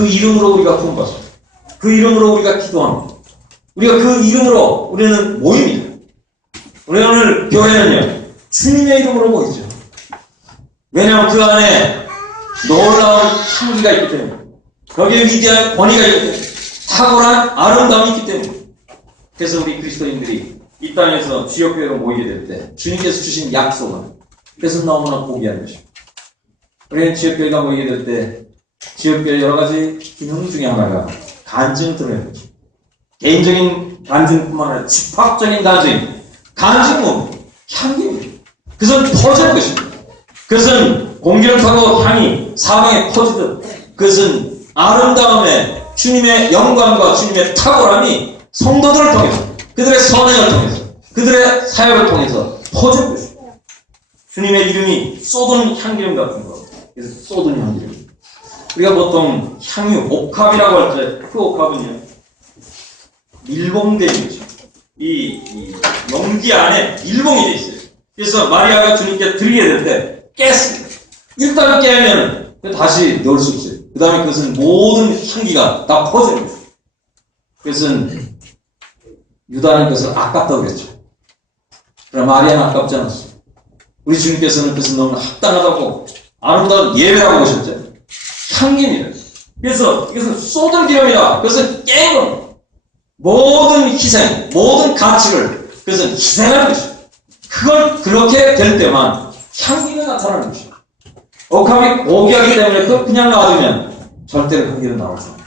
그 이름으로 우리가 구원받습니다. 그 이름으로 우리가 기도합니다. 우리가 그 이름으로 우리는 모입니다. 우리 오늘 교회는요, 주님의 이름으로 모이죠. 왜냐하면 그 안에 놀라운 향기가 있기 때문에, 거기에 위대한 권위가 있기 때문에, 탁월한 아름다움이 있기 때문에. 그래서 우리 그리스도인들이 이 땅에서 지역교회로 모이게 될 때 주님께서 주신 약속은, 그래서 너무나 고귀한 것입니다. 우리는 지역교회가 모이게 될 때 지역교회 여러 가지 기능 중에 하나가 간증을 드러내는 것입니다. 개인적인 간증뿐만 아니라 집합적인 간증은 향기입니다. 그것은 퍼지는 것입니다. 그것은 공기를 타고 향이 사방에 퍼지듯, 그것은 아름다움에 주님의 영광과 주님의 탁월함이 성도들을 통해서, 그들의 선행을 통해서, 그들의 사역을 통해서 퍼지는 것입니다. 주님의 이름이 쏟은 향기름 같은 거. 그래서 쏟은 향기름. 우리가 보통 향유, 옥합이라고 할 때, 그 옥합은요, 밀봉되어 있는 것입니다. 이 용기 안에 밀봉이 되어 있어요. 그래서 마리아가 주님께 드리게 될 때 깼습니다. 일단 깨면 다시 넣을 수 없어요. 그 다음에 그것은 모든 향기가 다 퍼지는 거죠. 그것은 유다는 그것을 아깝다고 그랬죠. 그러나 마리아는 아깝지 않았어요. 우리 주님께서는 그것은 너무 합당하다고 아름다운 예배라고 보셨죠. 향기입니다. 그래서 이것은 쏟은 기름이다. 그것은 깨는 겁니다. 모든 희생, 모든 가치를 그것은 희생하는 것입니다. 그걸 그렇게 될 때만 향기가 나타나는 것입니다. 옥합이 고귀하기 때문에 그걸 그냥 놔두면 절대로 향기는 나오지 않습니다.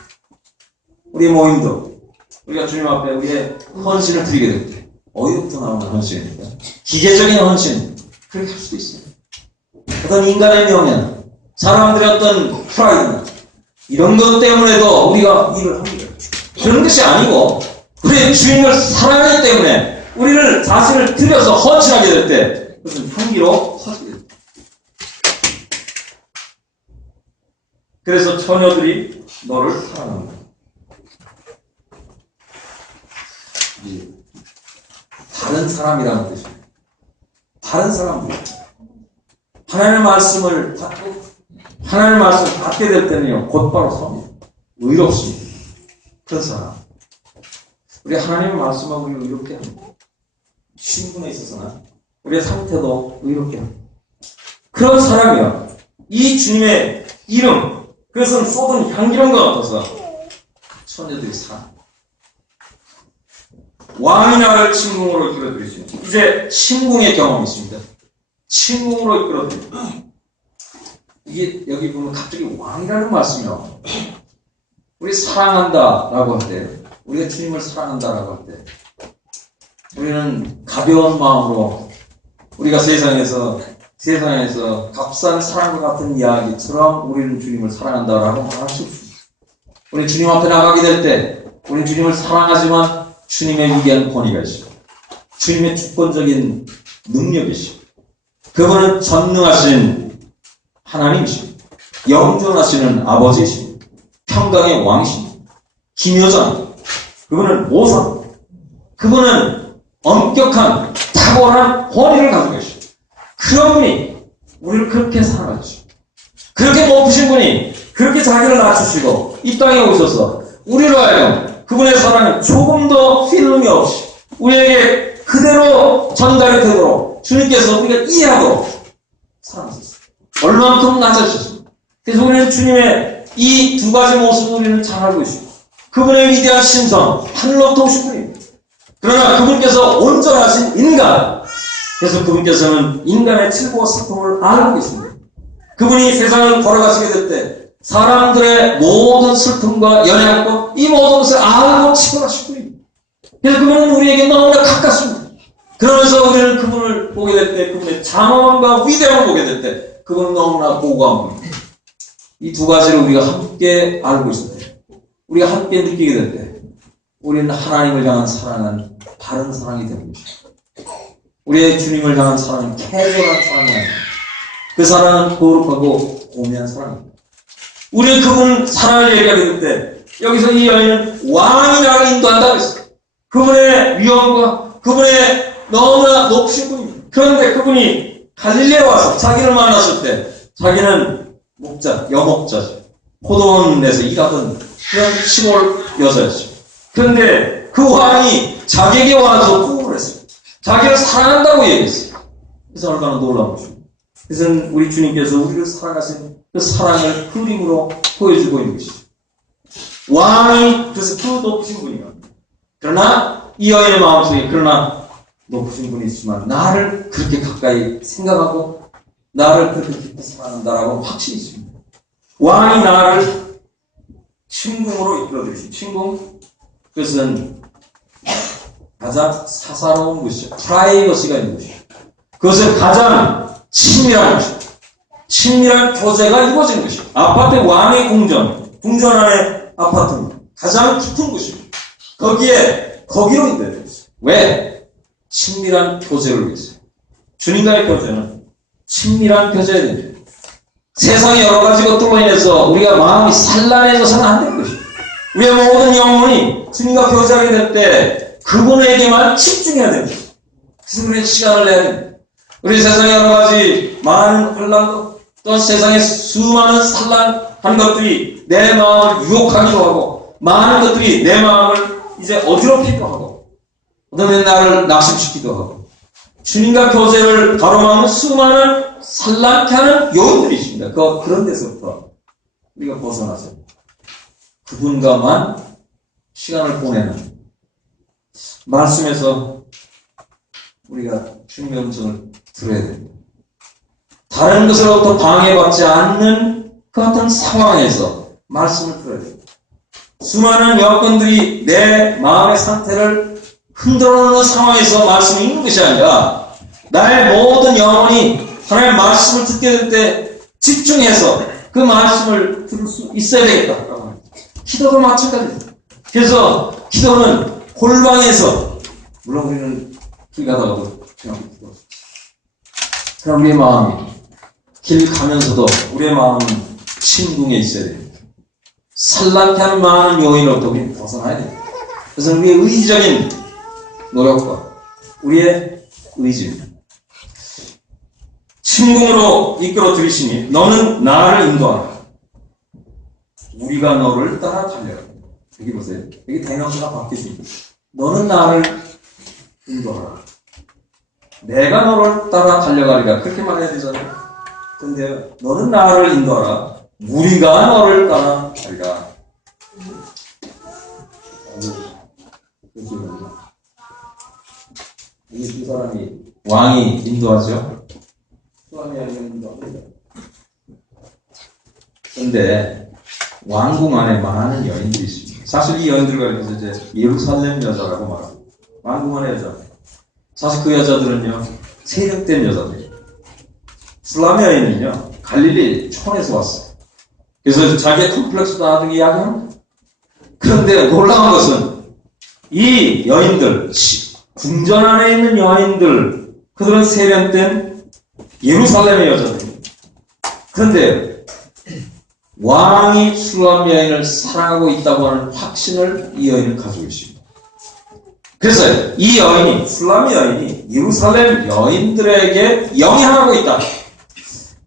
우리 모임도 우리가 주님 앞에 우리의 헌신을 드리게 될 때, 어디부터 나오는 헌신입니까? 기계적인 헌신, 그렇게 할 수도 있어요. 어떤 인간의 명예나 사람들의 어떤 프라이드나 이런 것 때문에도 우리가 일을 합니다. 그런 것이 아니고 우리의 주인을 사랑하기 때문에 우리를 자신을 들여서 헌신하게 될 때 그것은 향기로 퍼지게 됩니다. 그래서 처녀들이 너를 사랑한다. 바른 사람이라는 뜻입니다. 바른 사람들. 하나님의 말씀을 받고 하나님의 말씀을 받게 될 때는요, 곧바로 섭니다. 의롭습니다. 그런 사람. 우리 하나님의 말씀하고 우리를 의롭게 합니다. 신분에 있어서나 우리의 상태도 의롭게 합니다. 그런 사람이요, 이 주님의 이름, 그것은 쏟은 향기름과 같아서 처녀들이 사랑. 왕이 나를 침궁으로 이끌어드리시니, 이제 침궁의 경험이 있습니다. 침궁으로 이끌어드립니다. 이게 여기 보면 갑자기 왕이라는 말씀이 나와요. 우리 사랑한다라고 할 때, 우리가 주님을 사랑한다라고 할 때, 우리는 가벼운 마음으로 우리가 세상에서 값싼 사랑과 같은 이야기처럼 우리는 주님을 사랑한다라고 말할 수 없습니다. 우리 주님 앞에 나가게 될 때, 우리는 주님을 사랑하지만 주님의 위대한 권위가 있습니다. 주님의 주권적인 능력이십니다. 그분은 전능하신 하나님이십니다. 영존하시는 아버지이십니다. 평강의 왕이십니다. 기묘자입니다. 그분은 모사입니다. 그분은 엄격한 탁월한 권위를 가지고 계십니다. 그런 분이 우리를 그렇게 사랑하십니다. 그렇게 높으신 분이 그렇게 자기를 낮추시고 이 땅에 오셔서 우리로 하여금 그분의 사랑은 조금 더 필름이 없이 우리에게 그대로 전달이 되도록 주님께서 우리가 이해하도록 사랑하셨습니다. 얼마만큼 낮아지셨습니다. 그래서 우리는 주님의 이 두 가지 모습을 우리는 잘 알고 있습니다. 그분의 위대한 신성, 하늘로 도우신 분입니다. 그러나 그분께서 온전하신 인간, 그래서 그분께서는 인간의 칠보와 슬픔을 알고 계십니다. 그분이 세상을 걸어가시게 될 때 사람들의 모든 슬픔과 연약과 이 모든 것을 알고 치고나신 분입니다. 그래서 그분은 우리에게 너무나 가깝습니다. 그러면서 우리는 그분을 보게 될 때, 그분의 장엄함과 위대함을 보게 될 때, 그분은 너무나 고고한 분입니다. 이 두 가지를 우리가 함께 알고 있을 때, 우리가 함께 느끼게 될 때, 우리는 하나님을 향한 사랑은 바른 사랑이 되는 것입니다. 우리의 주님을 향한 사랑은 캐주얼한 사랑이 아닙니다. 그 사랑은 거룩하고 고매한 사랑입니다. 우리는 그분 사랑을 얘기하게 될 때, 여기서 이 여인은 왕이 나를 인도한다고 했어요. 그분의 위엄과 그분의 너무나 높으신 분입니다. 그런데 그분이 갈릴리에 와서 자기를 만났을 때, 자기는 목자, 여목자죠. 포도원에서 일하던 그냥 시골 여자였죠. 그런데 그 왕이 자기에게 와서 호응을 했어요. 자기를 사랑한다고 얘기했어요. 그래서 얼마나 놀라운 것입니다. 그래서 우리 주님께서 우리를 사랑하신 그 사랑을 그림으로 보여주고 있는 것이죠. 왕이 그래서 그 높으신 분이요. 그러나 이 여인의 마음속에 그러나 높으신 분이 있지만 나를 그렇게 가까이 생각하고 나를 그렇게 깊이 사랑한다라고 확신이 있습니다. 왕이 나를 침궁으로 이끌어들이신 침궁, 그것은 가장 사사로운 곳이죠. 프라이버시가 있는 곳이죠. 그것은 가장 친밀한 곳이죠. 친밀한 교제가 이루어진 곳이죠. 아파트 왕의 궁전 안에 아파트입니다. 가장 깊은 곳입니다. 거기로 인도해요. 왜? 친밀한 교제를 위해서. 주님과의 교제는 친밀한 교제가 됩니다. 세상의 여러 가지 것들로 인해서 우리가 마음이 산란해져서는 안 되는 것입니다. 우리의 모든 영혼이 주님과 교제하게 될 때 그분에게만 집중해야 됩니다. 그래서 우리는 시간을 내야 됩니다. 우리 세상에 여러 가지 많은 혼란도 또 세상에 수많은 산란한 것들이 내 마음을 유혹하기도 하고 많은 것들이 내 마음을 이제 어지럽히기도 하고 어떤 면 나를 낙심시키기도 하고 주님과 교제를 가로막는 수많은 산란케 하는 요인들이 있습니다. 그런 데서부터 우리가 벗어나서 그분과만 시간을 보내는 말씀에서 우리가 주님의 음성을 들어야 됩니다. 다른 것으로부터 방해받지 않는 그 같은 상황에서 말씀을 들어야 됩니다. 수많은 여건들이 내 마음의 상태를 흔들어놓는 상황에서 말씀을 읽는 것이 아니라 나의 모든 영혼이 하나님의 말씀을 듣게 될 때 집중해서 그 말씀을 들을 수 있어야 되겠다라고 합니다. 기도도 마찬가지입니다. 그래서 기도는 골방에서 물론 우리는 길 가다가도 그냥 기도합니다. 그럼 우리의 마음이 길 가면서도 우리의 마음은 침궁에 있어야 됩니다. 산란케 하는 많은 요인으로부터 우리는 벗어나야 됩니다. 그래서 우리의 의지적인 노력과 우리의 의지입니다. 침궁으로 이끌어 들이시니 너는 나를 인도하라. 우리가 너를 따라 달려라. 여기 보세요. 여기 대명사가 바뀌십니다. 너는 나를 인도하라. 내가 너를 따라 달려가리라. 그렇게 말해야 되잖아요. 그런데 너는 나를 인도하라. 우리가 너를 따라 가리라. 이게 두 사람이 왕이 인도하죠. 사람이 인도합니다. 그런데 왕궁 안에 많은 여인들이 있습니다. 사실 이 여인들과 그래서 이제 예루살렘 여자라고 말합니다. 왕궁 안의 여자. 사실 그 여자들은요 세력된 여자들이에요. 술람 여인은요 갈릴리 촌에서 왔어요. 그래서 자기의 컴플렉스도 나중에 이야기합니다. 그런데 놀라운 것은 이 여인들, 궁전 안에 있는 여인들, 그들은 세련된 예루살렘의 여자들입니다. 그런데 왕이 술람 여인을 사랑하고 있다고 하는 확신을 이 여인은 가지고 있습니다. 그래서 이 여인이, 술람 여인이 예루살렘 여인들에게 영향하고 있다.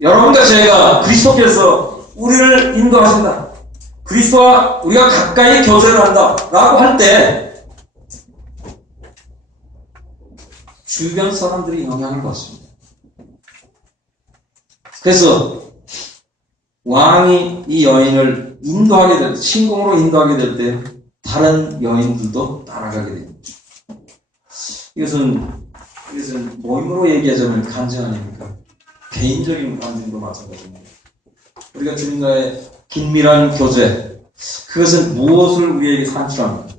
여러분과 제가 그리스도께서 우리를 인도하신다. 그리스도와 우리가 가까이 교제를 한다. 라고 할 때 주변 사람들이 영향을 받습니다. 그래서 왕이 이 여인을 인도하게 될 때, 침궁으로 인도하게 될 때 다른 여인들도 따라가게 됩니다. 이것은 모임으로 얘기하자면 간증 아닙니까? 개인적인 간증도 마찬가지입니다. 우리가 주님과의 긴밀한 교제, 그것은 무엇을 우리에게 산출합니까?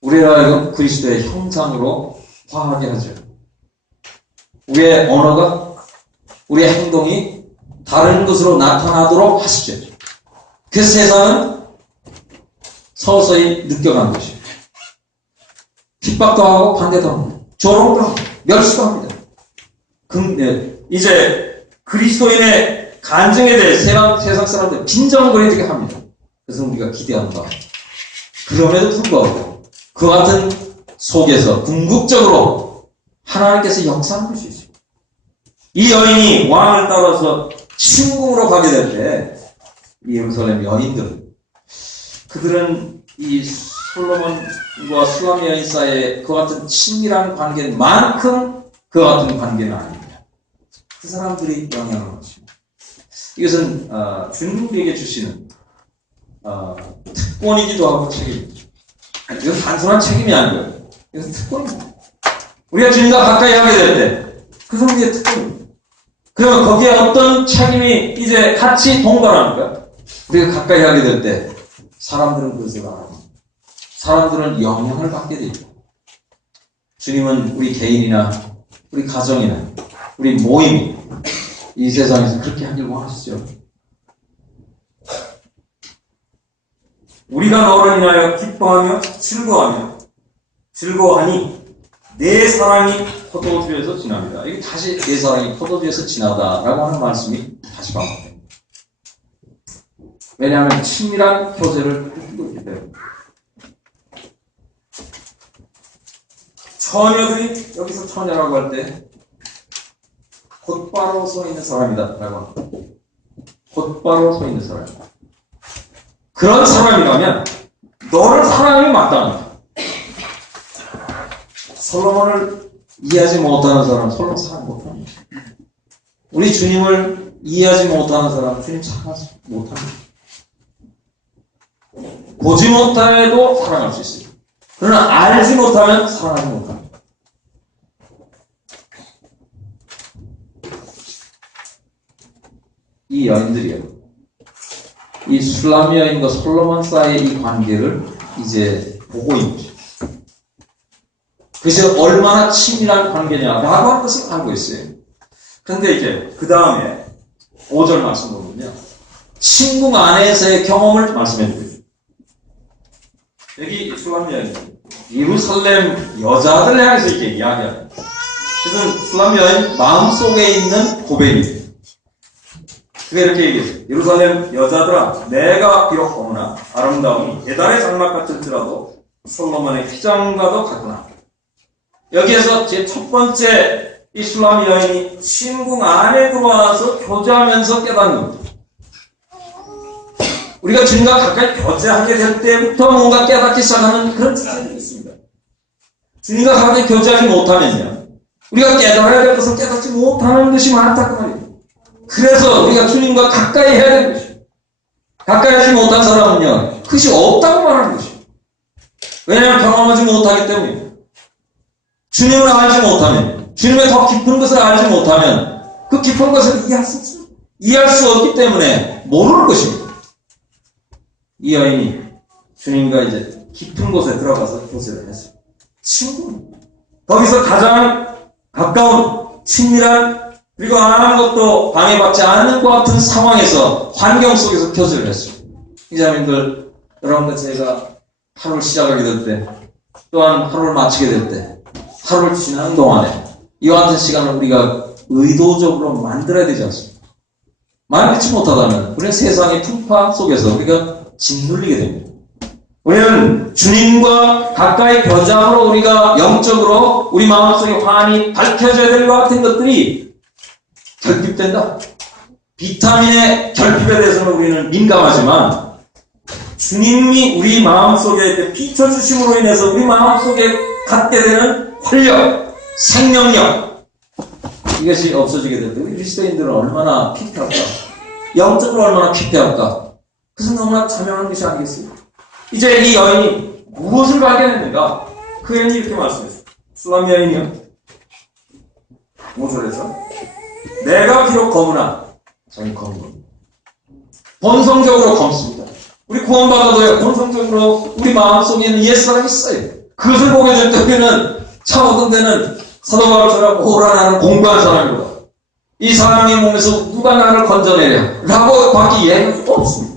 우리를 하여금 그리스도의 형상으로 화하게 하죠. 우리의 언어가, 우리의 행동이 다른 것으로 나타나도록 하시죠. 그래서 세상은 서서히 느껴가는 것이에요. 핍박도 하고 반대도 합니다. 조롱도 합니다. 멸시도 합니다. 근데 이제 그리스도인의 간증에 대해 세상 사람들 빈정거리게 합니다. 그래서 우리가 기대한다. 그럼에도 불구하고 그 같은 속에서 궁극적으로 하나님께서 역사하는 것이 있습니다. 이 여인이 왕을 따라서 침궁으로 가게 될 때 이 예루살렘 여인들, 그들은 이 솔로몬과 슐람 여인 사이에 그와 같은 친밀한 관계만큼 그와 같은 관계는 아닙니다. 그 사람들이 영향을 받습니다. 이것은 주님 우리에게 주시는 특권이기도 하고 책임이죠. 이건 단순한 책임이 아니고요. 이것은 특권입니다. 우리가 주님과 가까이 하게 될 때 그 사람의 특권입니다. 그러면 거기에 어떤 책임이 이제 같이 동반합니까? 우리가 가까이 하게 될 때 사람들은 그것을 알아요. 사람들은 영향을 받게 됩니다. 주님은 우리 개인이나 우리 가정이나 우리 모임이 이 세상에서 그렇게 하길 원하시죠. 우리가 너를 인하여 기뻐하며 즐거워하니 내 사랑이 포도주에서 지납니다. 이게 다시 내 사랑이 포도주에서 지나다라고 하는 말씀이 다시 반복됩니다. 왜냐하면 친밀한 교제를 띠고 있기 때문에. 처녀들이 여기서 처녀라고 할 때 곧바로 서 있는 사람이다 라고 합니다. 곧바로 서 있는 사람. 그런 사람이라면 너를 사랑하면 마땅합니다. 솔로몬을 이해하지 못하는 사람 솔로몬 사랑 못합니다. 우리 주님을 이해하지 못하는 사람 주님 사랑하지 못합니다. 보지 못해도 사랑할 수 있어요. 그러나 알지 못하면 사랑하지 못합니다. 이 여인들이요, 이 슐람 여인과 솔로몬 사이의 이 관계를 이제 보고 있는 거죠. 그것이 얼마나 친밀한 관계냐라고 하는 것을 알고 있어요. 그런데 이제 그 다음에 5절 말씀 보면요, 친궁 안에서의 경험을 말씀해 주고요. 여기 슐람 여인, 예루살렘 여자들 향해서 이렇게 이야기합니다. 그래서 슐람 여인 마음속에 있는 고백입니다. 그게 이렇게 얘기했어요. 예루살렘 여자들아, 내가 비록 어머나 아름다움이 대단의 장막 같을지라도 솔로몬의 휘장과도 같구나. 여기에서 제 첫 번째 이 슐람 여인이 친궁 안에 들어와서 교제하면서 깨닫는 겁니다. 우리가 주님과 가까이 교제하게 될 때부터 뭔가 깨닫기 시작하는 그런 주제들이 있습니다. 주님과 가까이 교제하지 못하면요, 우리가 깨달아야 될 것을 깨닫지 못하는 것이 많다고 말입니다. 그래서 우리가 주님과 가까이 해야 되는 것이에요. 가까이 하지 못한 사람은요, 그것이 없다고 말하는 것이에요. 왜냐하면 경험하지 못하기 때문입니다. 주님을 알지 못하면, 주님의 더 깊은 것을 알지 못하면 그 깊은 것을 이해할 수 없기 때문에 모르는 것입니다. 이 여인이 주님과 이제 깊은 곳에 들어가서 교제를 했어요. 친구입니다. 거기서 가장 가까운 친밀한, 그리고 아무것도 방해받지 않는 것 같은 상황에서, 환경 속에서 교제를 했어요. 기자님들, 여러분들, 제가 하루를 시작하게 될 때, 또한 하루를 마치게 될 때, 하루를 지나는 동안에 이와 같은 시간을 우리가 의도적으로 만들어야 되지 않습니까? 만들지 못하다면 우리는 세상의 풍파 속에서 우리가 짓눌리게 됩니다. 우리는 주님과 가까이 교제함으로 우리가 영적으로 우리 마음속에 환히 밝혀져야 될 것 같은 것들이 결핍된다. 비타민의 결핍에 대해서는 우리는 민감하지만 주님이 우리 마음속에 비춰주심으로 인해서 우리 마음속에 갖게 되는 활력, 생명력, 이것이 없어지게 될 때 우리 그리스도인들은 얼마나 피폐할까? 영적으로 얼마나 피폐할까? 그것은 너무나 자명한 것이 아니겠어요? 이제 이 여인이 무엇을 발견했는가? 그 여인이 이렇게 말씀했어요. 슐람 여인이요, 5절에서 내가 비록 검으나, 저는 검은 겁니다. 본성적으로 검습니다. 우리 구원받아도요, 본성적으로 우리 마음속에 있는 옛사람이 있어요. 그것을 보게 될 때 우리는 참 어떤 때는 사도 바울처럼 오라 나는 공부한 사람이다, 이 사람의 몸에서 누가 나를 건져내랴 라고 밖에 예가 없습니다.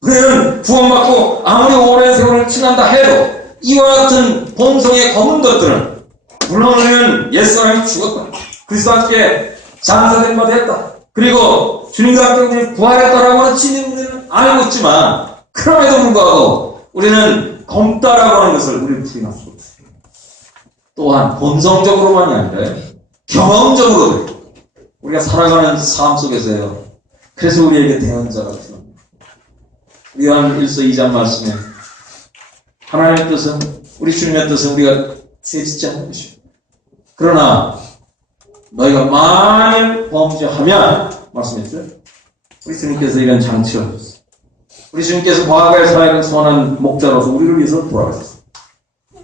우리는 구원받고 아무리 오랜 세월을 지난다 해도 이와 같은 본성의 검은 것들은, 물론 우리는 옛사람이 죽었다, 그리스도 함께 장사된 바 됐다, 그리고 주님과 함께 우리는 부활했다라고 하는 진리를 우리는 알고 있지만, 그럼에도 불구하고 우리는 검다라고 하는 것을 우리는 부인할 수 없어요. 또한 본성적으로만이 아니라 경험적으로도 우리가 살아가는 삶 속에서요, 그래서 우리에게 대언자가 필요합니다. 요한 1서 2장 말씀에 하나님의 뜻은, 우리 주님의 뜻은 우리가 죄짓지 않는 것이요. 그러나 너희가 만일 범죄하면, 말씀했죠? 우리 주님께서 이런 장치를 하셨어요. 우리 주님께서 과거의 사역을 선한 목자로서 우리를 위해서 돌아가셨어요.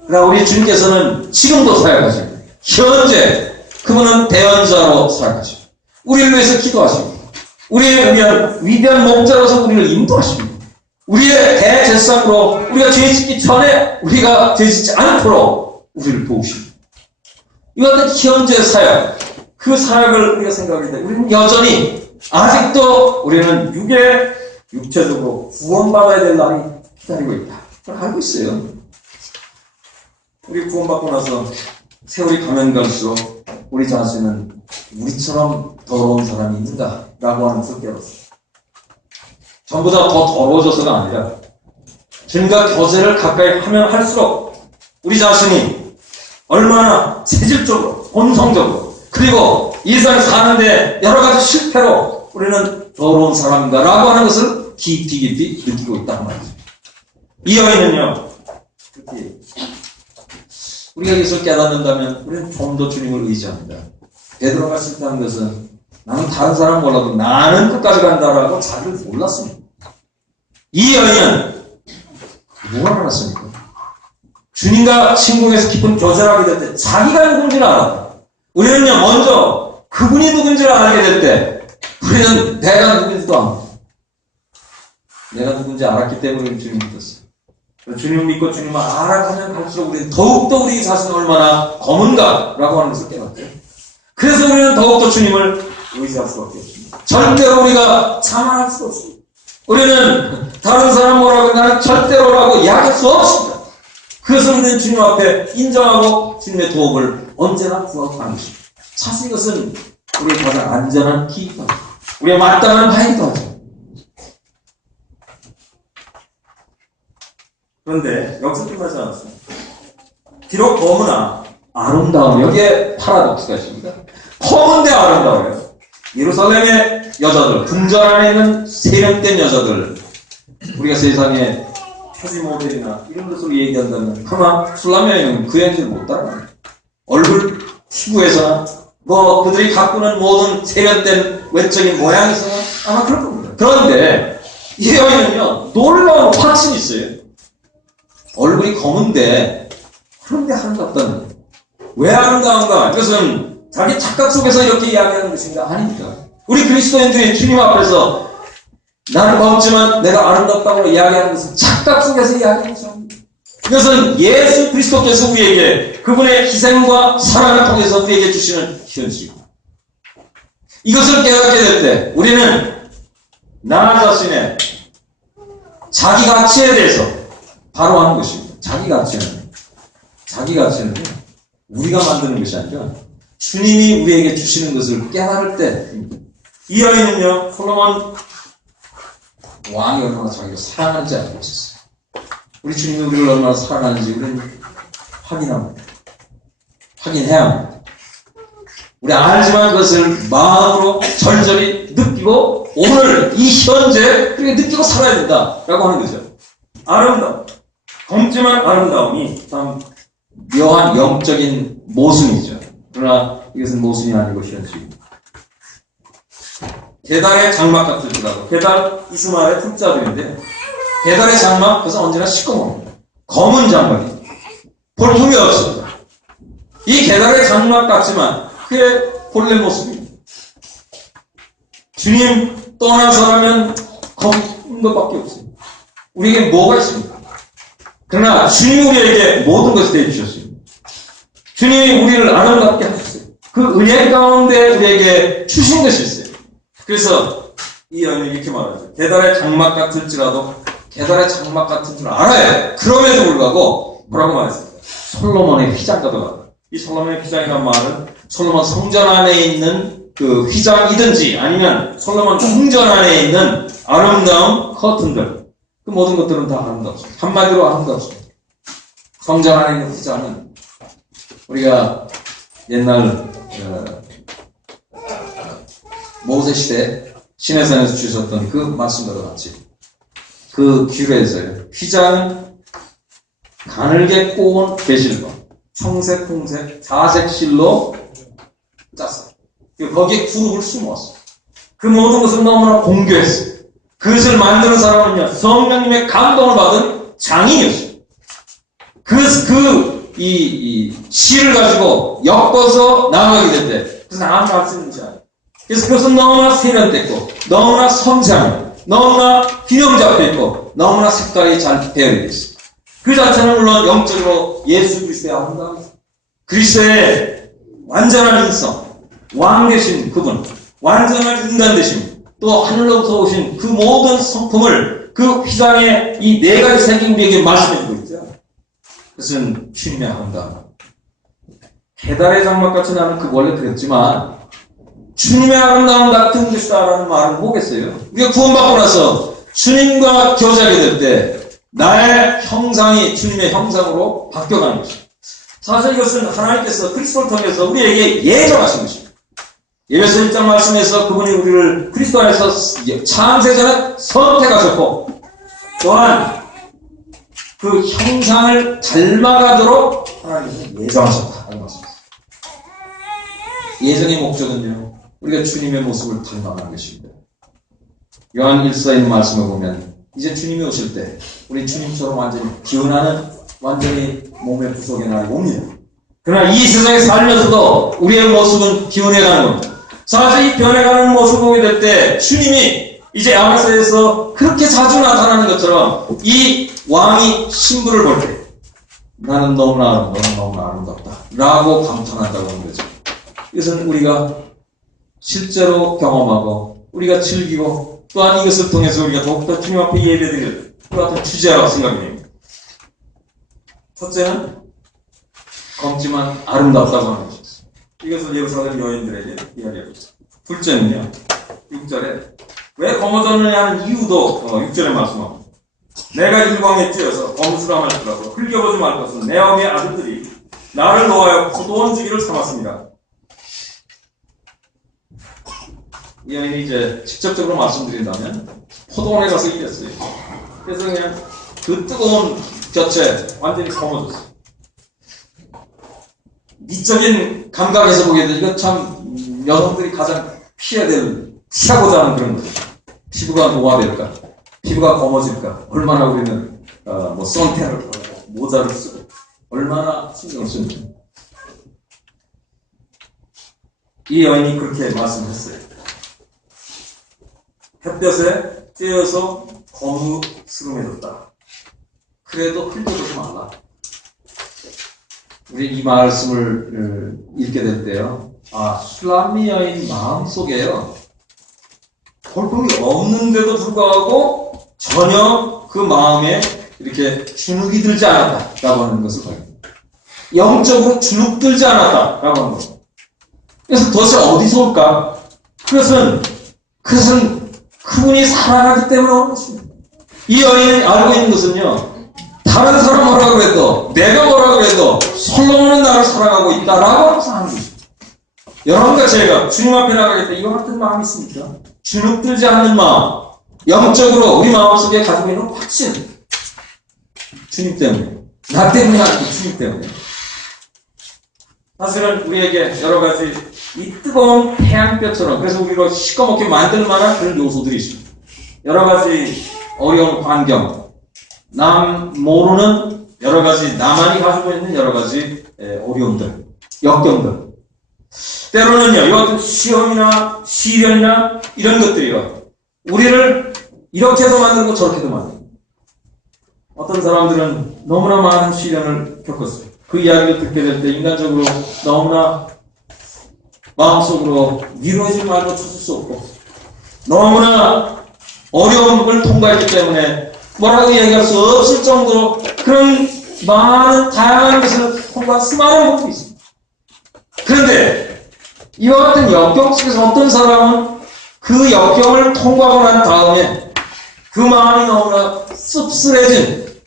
그러나 우리 주님께서는 지금도 사역하십니다. 현재 그분은 대언자로 사역하십니다. 우리를 위해서 기도하십니다. 우리의 위대한 목자로서 우리를 인도하십니다. 우리의 대제사장으로 우리가 죄짓기 전에 우리가 죄짓지 않도록 우리를 도우십니다. 이와 같은 현재 사역, 그 사역을 우리가 생각할 때 우리는 여전히 아직도 우리는 육체적으로 구원받아야 될 날이 기다리고 있다. 그걸 알고 있어요. 우리 구원받고 나서 세월이 가면 갈수록 우리 자신은 우리처럼 더러운 사람이 있는가? 라고 하는 것을 깨달았어요. 전부 다 더 더러워져서가 아니라 주님과 교제를 가까이 하면 할수록 우리 자신이 얼마나 체질적으로, 본성적으로, 그리고 일상을 사는데 여러 가지 실패로 우리는 더러운 사람인가? 라고 하는 것을 깊이 느끼고 있다는 말이죠. 이 여인은요, 특히 우리가 이것을 깨닫는다면 우리는 좀 더 주님을 의지합니다. 베드로가 실패한 것은 나는 다른 사람 몰라도 나는 끝까지 간다라고 자기를 몰랐습니다. 이 여인은 누가 알았습니까? 주님과 친구에서 깊은 교제를 하게 될 때 자기가 누군지를 알았다. 우리는요, 먼저 그분이 누군지를 알게 될 때 우리는 내가 누군지도 압니다. 내가 누군지 알았기 때문에 주님을 믿었어요. 주님을 믿고 주님을 알아가면 갈수록 우리는 더욱더 우리 자신이 얼마나 검은가라고 하는 것을 깨닫죠. 그래서 우리는 더욱더 주님을 의지할 수밖에 없습니다. 절대로 우리가 자만할 수 없습니다. 우리는 다른 사람 뭐라고 나는 절대로라고 이야기할 수 없습니다. 그래서 우리는 주님 앞에 인정하고 주님의 도움을 언제나 구하는 것입니다. 사실 이것은 우리의 가장 안전한 길이기도 하죠. 우리의 마땅한 바이기도 하죠. 그런데 여기서 끝나지 않았습니다. 비록 너무나 아름다운, 여기에 파라독스가 있습니다. 검은데 아름다워요. 예루살렘의 여자들, 궁전 안에 있는 세련된 여자들, 우리가 세상에 표지 모델이나 이런 것으로 얘기한다면 아마 술라면에는 그 얘기를 못 따라가요. 얼굴, 피부에서나 그들이 가꾸는 모든 세련된 외적인 모양에서는 아마 그럴 겁니다. 그런데 이 여인은요, 놀라운 확신이 있어요. 얼굴이 검은데 그런데 아름답다는 거예요. 왜 아름다운가? 이것은 자기 착각 속에서 이렇게 이야기하는 것인가? 아닙니다. 우리 그리스도인들이 주님 앞에서 나는 검지만 내가 아름답다고 이야기하는 것은 착각 속에서 이야기하는 것입니다. 이것은 예수 그리스도께서 우리에게 그분의 희생과 사랑을 통해서 우리에게 주시는 현실입니다. 이것을 깨닫게 될 때 우리는 나 자신의 자기 가치에 대해서 바로 하는 것입니다. 자기 가치는 우리가 만드는 것이 아니라 주님이 우리에게 주시는 것을 깨달을 때입니다. 이 여인은요, 솔로몬 왕이 얼마나 자기를 사랑하는지 알고 있었어요. 우리 주님이 우리를 얼마나 사랑하는지 우리는 확인해야 합니다. 우리 알지만 그것을 마음으로 절절히 느끼고 오늘 이 현재 그렇게 느끼고 살아야 된다라고 하는 거죠. 아름다움, 검지만 아름다움이 참 묘한 영적인 모순이죠. 그러나 이것은 모순이 아니고 현실입니다. 게달의 장막 같을지라도, 게달 이스마엘의 풀자들인데 게달의 장막, 그것은 언제나 시꺼먼입니다. 검은 장막입니다. 볼품이 없습니다. 이 게달의 장막 같지만 그의 본래 모습입니다. 주님 떠나서라면 검은 것밖에 없습니다. 우리에게 뭐가 있습니까? 그러나 주님이 우리에게 모든 것을 대주셨습니다. 주님이 우리를 아름답게 하셨어요. 그 은혜 가운데 우리에게 주신 것이 있어요. 그래서 이 여인이 이렇게 말하죠. 게달의 장막 같을지라도 게달의 장막 같은 줄 알아요. 그럼에도 불구하고 뭐라고 말했습니까? 솔로몬의 휘장과도 같다. 이 솔로몬의 휘장이라는 말은 솔로몬 성전 안에 있는 그 휘장이든지 아니면 솔로몬 궁전 안에 있는 아름다운 커튼들, 그 모든 것들은 다 아름답습니다. 한마디로 아름답습니다. 성전 안에 있는 휘장은 우리가 옛날 모세 시대 시내산에서 주셨던 그 말씀과도 같이 그 규례에서요. 휘장은 가늘게 꼬은 배실과 청색, 홍색, 자색 실로 짰어요. 거기에 구름을 심었어요. 그 모든 것을 너무나 공교했어요. 그것을 만드는 사람은요, 성령님의 감동을 받은 장인이었어요. 이 실을 가지고 엮어서 나가게 됐대. 그래서 아무 말씀인지 알아요. 그래서 그것은 너무나 세련됐고, 너무나 섬세하고, 너무나 균형 잡혀있고, 너무나 색깔이 잘 배열되어 있어요. 그 자체는 물론 영적으로 예수 그리스도의 아름다움, 그리스도의 완전한 인성, 왕 되신 그분, 완전한 인간 되신, 또 하늘로부터 오신 그 모든 성품을 그 휘장의 이 네 가지 색이 우리에게 말씀해주고 있죠. 그것은 주님의 아름다움. 해달의 장막 같이 나는 그 원래 그랬지만 주님의 아름다움 같은 것이다라는 말은 뭐겠어요? 우리가 구원받고 나서 주님과 교제하게 될 때 나의 형상이 주님의 형상으로 바뀌어가는 것입니다. 사실 이것은 하나님께서 그리스도를 통해서 우리에게 예정하신 것입니다. 에베소 1장 말씀에서 그분이 우리를 그리스도 안에서 창세전에 선택하셨고 또한 그 형상을 닮아가도록 하나님께서 예정하셨다는 것입니다. 예정의 목적은요, 우리가 주님의 모습을 닮아가는 것입니다. 요한 1서에 말씀을 보면 이제 주님이 오실 때 우리 주님처럼 완전히 기운하는 완전히 몸의 구속에 나가 옵니다. 그러나 이 세상에 살면서도 우리의 모습은 기운해가는 겁니다. 사실 이 변해가는 모습을 보게 될 때 주님이 이제 아가서에서 그렇게 자주 나타나는 것처럼 이 왕이 신부를 볼 때 나는 너무나 아름답다 라고 감탄한다고 하는 거죠. 이것은 우리가 실제로 경험하고 우리가 즐기고 또한 이것을 통해서 우리가 더욱더 주님 앞에 예배드릴 그 같은 주제라고 생각이 됩니다. 첫째는 검지만 아름답다고 하는 것입니다. 이것을 예루살렘 여인들에게 이야기하고 있습니다. 둘째는요, 6절에 왜 검어졌느냐 하는 이유도 6절에 말씀합니다. 내가 일광에 찌어서 검술함을 하더라도 흘겨보지 말 것은 내 어미의 아들들이 나를 놓아여 포도원 주기를 삼았습니다. 이 여인이 이제 직접적으로 말씀드린다면 포도원에 가서 일했어요. 그래서 그냥 그 뜨거운 볕에 완전히 검어졌어요. 미적인 감각에서 보게 되면 이거 참 여성들이 가장 피하고자 하는 그런 거죠. 피부가 노화될까? 피부가 검어질까? 얼마나 우리는 선탠을 바르고 모자를 쓰고 얼마나 신경을 씁니까? 이 여인이 그렇게 말씀했어요. 햇볕에 쬐어서 거무스름해졌다. 그래도 흘려보지 말라. 우리 이 말씀을 읽게 될 때요, 술람미 여인 마음속에요, 볼품이 없는데도 불구하고 전혀 그 마음에 이렇게 주눅이 들지 않았다라고 하는 것을 발견합니다. 영적으로 주눅들지 않았다라고 하는 것. 그래서 도대체 어디서 올까? 그것은 그분이 사랑하기 때문에 오는 것입니다. 이 여인이 알고 있는 것은요, 다른 사람 뭐라고 해도, 내가 뭐라고 해도 솔로몬은 나를 사랑하고 있다라고 항상 하는 것입니다. 여러분과 제가 주님 앞에 나가게 때 이와 같은 마음이 있습니까? 주눅들지 않는 마음, 영적으로 우리 마음속에 가지고 있는 확신, 주님 때문에, 나 때문이 아니고 주님 때문에. 사실은 우리에게 여러 가지 이 뜨거운 태양볕처럼, 그래서 우리가 시꺼멓게 만들 만한 그런 요소들이 있습니다. 여러 가지 어려운 환경, 남 모르는 여러 가지, 나만이 가지고 있는 여러 가지 어려움들, 역경들. 때로는요, 이와 같은 시험이나 시련이나 이런 것들이요, 우리를 이렇게도 만들고 저렇게도 만들고. 어떤 사람들은 너무나 많은 시련을 겪었어요. 그 이야기를 듣게 될 때 인간적으로 너무나 마음속으로 미루어질 말도 찾을 수 없고 너무나 어려움을 통과했기 때문에 뭐라고 이야기할 수 없을 정도로 그런 많은 다양한 것을 통과한 수많은 것들이 있습니다. 그런데 이와 같은 역경 속에서 어떤 사람은 그 역경을 통과하고 난 다음에 그 마음이 너무나 씁쓸해진,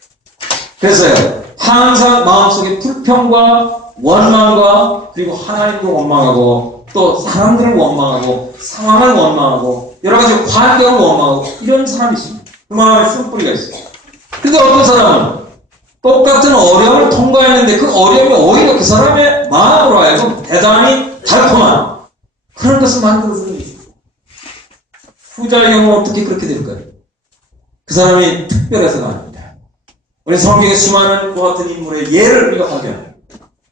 그래서요, 항상 마음속에 불평과 원망과 그리고 하나님도 원망하고 또 사람들을 원망하고 상황을 원망하고 여러 가지 환경을 원망하고 이런 사람이 있습니다. 그 마음에 쓴뿌리가 있어요. 근데 어떤 사람은 똑같은 어려움을 통과했는데 그 어려움이 오히려 그 사람의 마음으로 하여금 대단히 달콤한 그런 것을 만들어주는 거죠. 후자의 경우는 어떻게 그렇게 될까요? 그 사람이 특별해서가 아닙니다. 우리 성경의 수많은 그와 같은 인물의 예를 우리가 발견합니다.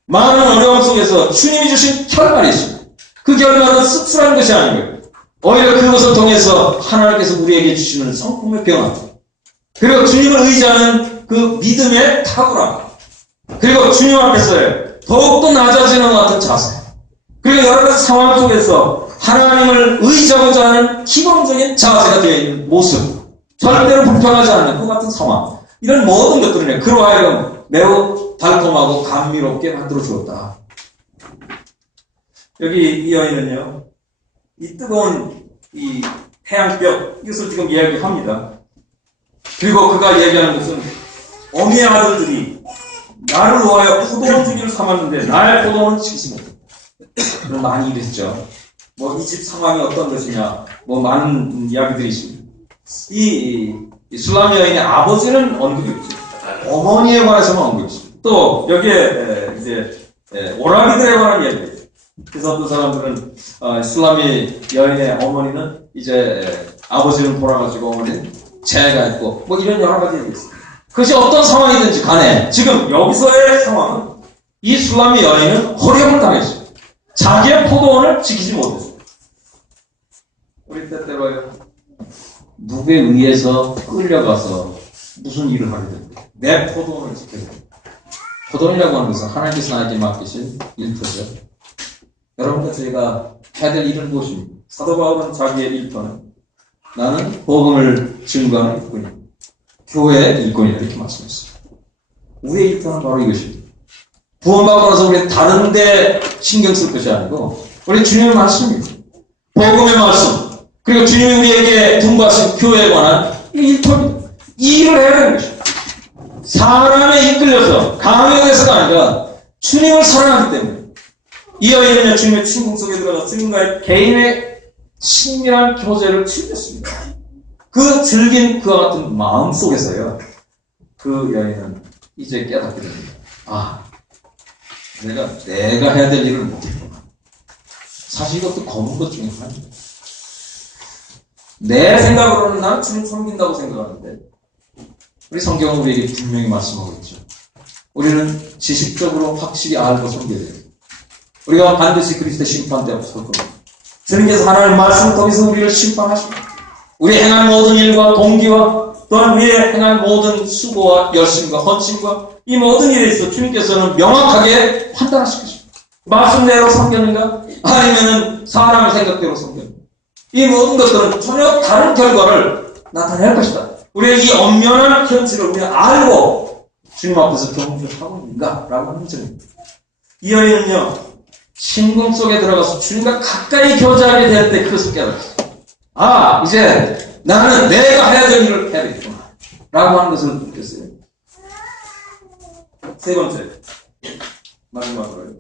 많은 어려움 속에서 주님이 주신 결말이 있습니다. 그 결말은 씁쓸한 것이 아니고요. 오히려 그것을 통해서 하나님께서 우리에게 주시는 성품의 변화, 그리고 주님을 의지하는 그 믿음의 탁월함, 그리고 주님 앞에서의 더욱더 낮아지는 것 같은 자세, 그리고 여러 가지 상황 속에서 하나님을 의지하고자 하는 기본적인 자세가 되어 있는 모습, 절대로 불편하지 않는 그 같은 상황, 이런 모든 것들을 그로 하여금 매우 달콤하고 감미롭게 만들어 주었다. 여기 이 여인은요, 이 뜨거운 이 태양볕, 이것을 지금 이야기합니다. 그리고 그가 얘기하는 것은 어미의 아들들이 나를 위하여 포도원 주기를 삼았는데 나의 포도원은 지키지 못했다. 그런 많이 이랬죠. 뭐 이 집 상황이 어떤 것이냐, 뭐 많은 이야기들이 있습니다. 이 술람 여인의 아버지는 언급이 없죠. 어머니에 관해서만 언급이 있습니다. 또 여기에 이제 오라비들에 관한 이야기가 있죠. 그래서 어떤 사람들은 술람이 여인의 어머니는 이제 아버지는 돌아가시고 어머니는 재해가 있고 뭐 이런 여러 가지 얘기가 있습니다. 그것이 어떤 상황이든지 간에 지금 여기서의 상황은 이 술람의 여인은 호령을 당했습니다. 자기의 포도원을 지키지 못했습니다. 우리 때때로요, 누구에 의해서 끌려가서 무슨 일을 하게 됩니다. 내 포도원을 지켜야 됩니다. 포도원이라고 하는 것은 하나님께서 나에게 맡기신 일터죠. 여러분과 저희가 해야 될 일은 무엇입니까? 사도 바울은 자기의 일터는 나는 복음을 증거하는 일꾼이다. 교회의 일꾼이다. 이렇게 말씀했어요. 우리의 일터는 바로 이것입니다. 구원받고 나서 우리 다른 데 신경 쓸 것이 아니고 우리 주님의 말씀입니다. 복음의 말씀, 그리고 주님이 우리에게 분부하신 교회에 관한 이 일터입니다. 이 일을 해야 되는 것입니다. 사람에 이끌려서 강요해서가 아니라 주님을 사랑하기 때문에 이 여인은 주님의 친구 속에 들어가 주님과의 개인의 친밀한 교제를 즐겼습니다. 그 즐긴 그와 같은 마음 속에서요, 그 여인은 이제 깨닫게 됩니다. 아, 내가 해야 될 일을 못했구나. 사실 이것도 검은 것 중에 하나입니다. 내 생각으로는 나는 주님 섬긴다고 생각하는데 우리 성경은 우리에게 분명히 말씀하고 있죠. 우리는 지식적으로 확실히 알고 섬겨야 돼요. 우리가 반드시 그리스도의 심판대 앞에 설 겁니다. 주님께서 하나님의 말씀을 통해서 우리를 심판하십니다. 우리 행한 모든 일과 동기와 또한 우리의 행한 모든 수고와 열심과 헌신과 이 모든 일에 있어 주님께서는 명확하게 판단하실 것입니다. 말씀대로 섬겼는가? 아니면은 사람의 생각대로 섬겼는가? 이 모든 것들은 전혀 다른 결과를 나타낼 것이다. 우리의 이 엄연한 현실을 우리가 알고 주님 앞에서 경험을 하고 있는가? 라고 하는 점입니다. 이 여인은요, 신궁 속에 들어가서 주님과 가까이 교제하게 될 때 그것을 깨달았어요. 아, 이제 나는 내가 해야 될 일을 해야 되겠구나. 라고 하는 것을 느꼈어요. 세 번째, 마지막으로요.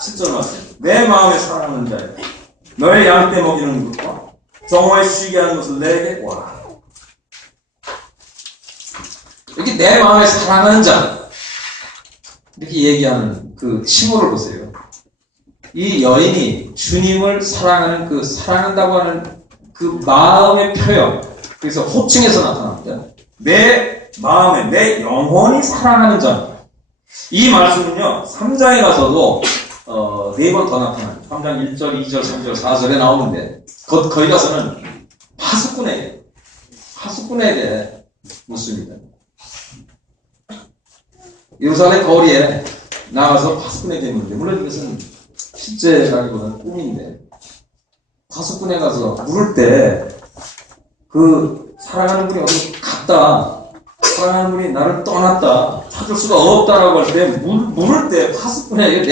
10절 말씀. 내 마음에 사랑하는 자여, 너의 양떼 먹이는 것과 정오에 쉬게 하는 것을 내게 오라. 여기 내 마음에 사랑하는 자, 이렇게 얘기하는 그 칭호를 보세요. 이 여인이 주님을 사랑하는 그 사랑한다고 하는 그 마음의 표현, 그래서 호칭에서 나타납니다. 내 마음에, 내 영혼이 사랑하는 자. 이 말씀은요, 3장에 가서도 4번 더 나타나요. 3장 1절, 2절, 3절, 4절에 나오는데 거기 가서는 파수꾼에게 묻습니다. 예루살렘 거리에 나가서 파수꾼에게 묻는데, 물론 이것은 실제라기보다는 꿈인데, 파수꾼에 가서 물을 때 그 사랑하는 분이 어디 갔다, 사랑하는 분이 나를 떠났다, 찾을 수가 없다라고 할 때 물을 때 파수꾼에게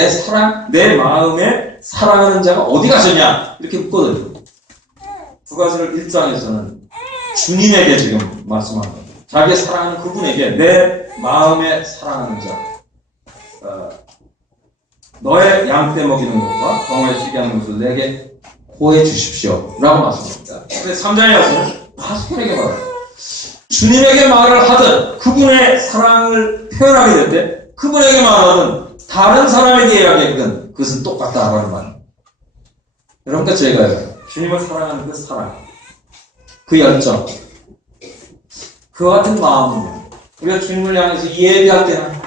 내 마음에 사랑하는 자가 어디 가셨냐 이렇게 묻거든요. 두 가지를 1장에서는 주님에게 지금 말씀하는 겁니다. 자기의 사랑하는 그분에게 내 마음에 사랑하는 자, 너의 양떼 먹이는 것과 정오에 쉬게 하는 것을 내게 호해 주십시오 라고 말씀합니다. 근데 3장에 가서는 가수에게 말합니다. 주님에게 말을 하든 그분의 사랑을 표현하게 될 때 그분에게 말하든 다른 사람에게 이야기하든 그것은 똑같다라는 말입니다. 여러분과 저희가 주님을 사랑하는 그 사랑, 그 열정, 그와 같은 마음으로 우리가 주님을 향해서 예배할 때나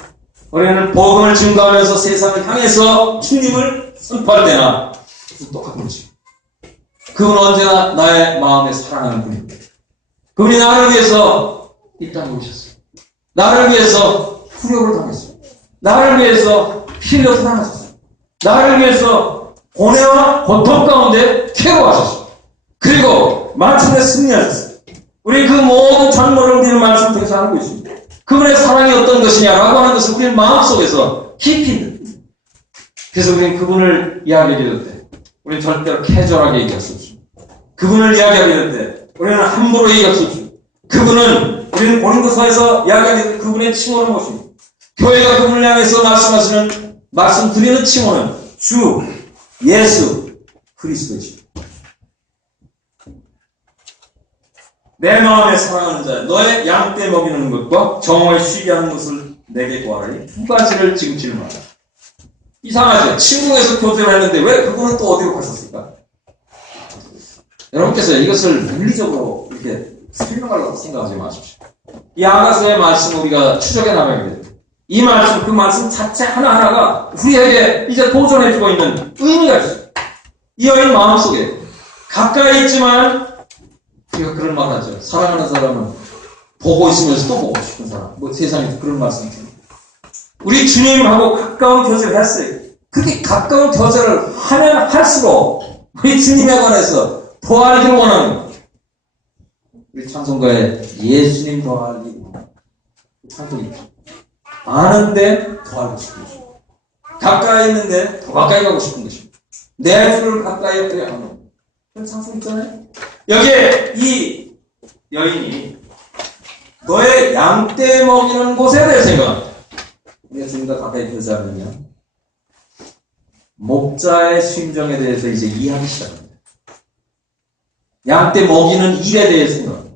우리는 복음을 증거하면서 세상을 향해서 주님을 선포할 때나 그것은 똑같은 것입니다. 그분은 언제나 나의 마음에 사랑하는 분입니다. 그분이 나를 위해서 이 땅에 오셨어요. 나를 위해서 후욕을 당했어요. 나를 위해서 피 흘려 사랑하셨어요. 나를 위해서 고뇌와 고통 가운데 캐고하셨어요. 그리고 마침내 승리하셨어요. 우리 그 모든 장모를 우리는 말씀 통해서 알고 있습니다. 그분의 사랑이 어떤 것이냐라고 하는 것을 우리 마음속에서 깊이 있는. 그래서 우리는 그분을 이야기하게 될 때 우리는 절대로 캐주얼하게 얘기할 수 없습니다. 그분을 이야기하게 될 때 우리는 함부로 얘기할 수 없습니다. 우리는 고린도서에서 이야기하는 그분의 칭호는 무엇입니까? 교회가 그분을 향해서 말씀드리는 칭호는 주 예수 그리스도이십니다. 내 마음에 사랑하는 자, 너의 양떼 먹이는 것과 정오에 쉬게 하는 것을 내게 구하라니 두 가지를 지금 질문하다. 이상하죠? 친구에서 교제를 했는데 왜 그분은 또 어디로 갔었을까? 여러분께서 이것을 물리적으로 이렇게 설명하려고 생각하지 마십시오. 이 아가서의 말씀을 우리가 추적해 나가야 돼요. 이 말씀, 그 말씀 자체 하나하나가 우리에게 이제 도전해주고 있는 의미가 있어요. 이 여인 마음속에 가까이 있지만 우리가 그런 말 하죠. 사랑하는 사람은 보고 있으면서 또 보고 싶은 사람. 세상에서 그런 말씀 드립니다. 우리 주님하고 가까운 교제를 했어요. 그렇게 가까운 교제를 하면 할수록 우리 주님에 관해서 더 알기를 원하는 거예요. 우리 찬송가에 예수님 더 알기 찬송이 있죠. 아는데 더 알고 싶은 것입니다. 가까이 있는데 더 가까이 가고 싶은 것입니다. 내 주를 가까이 하려 하는 그런 찬송 있잖아요. 여기에 이 여인이 너의 양떼 먹이는 곳에 대해 생각합니다. 우리가 주님과 가까이 교제하면요, 목자의 심정에 대해서 이제 이해하기 시작합니다. 양떼 먹이는 일에 대해서 생각합니다.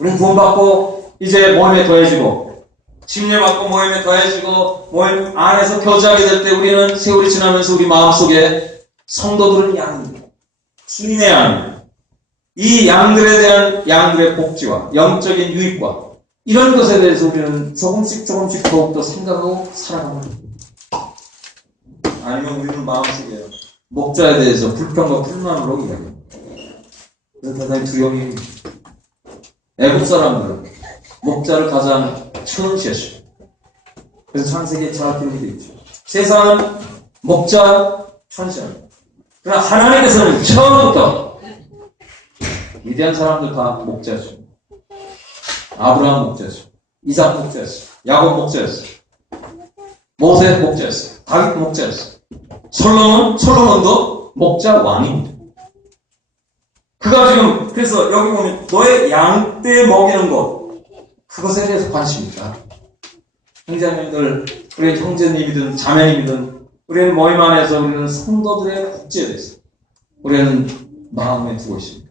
우리는 구원받고 이제 모임에 더해지고 침례받고 모임에 더해지고 모임 안에서 교제하게 될 때 우리는 세월이 지나면서 우리 마음속에 성도들은 양입니다. 주님의 양입니다. 이 양들에 대한 양들의 복지와 영적인 유익과 이런 것에 대해서 우리는 조금씩 더욱더 생각하고 살아갑니다. 아니면 우리는 마음속에 목자에 대해서 불평과 불만으로 이야기합니다. 그래서 대단히 두려움이 애국 사람들은 목자를 가장 천시했어요. 그래서 창세기에 잘 기록이 되어 있죠. 세상은 목자 천시합니다. 그러나 하나님께서는 처음부터 위대한 사람들 다 목자였어요. 아브라함 목자였어요. 이삭 목자였어요. 야곱 목자였어요. 모세 목자였어요. 다윗 목자였어요. 솔로몬도 목자 왕입니다. 그가 지금 그래서 여기 보면 너의 양떼 먹이는 것, 그것에 대해서 관심이 있다. 형제님들, 우리 형제님이든 자매님이든 우리는 모임 안에서 우리는 성도들의 복지에 대해서 우리는 마음에 두고 있습니다.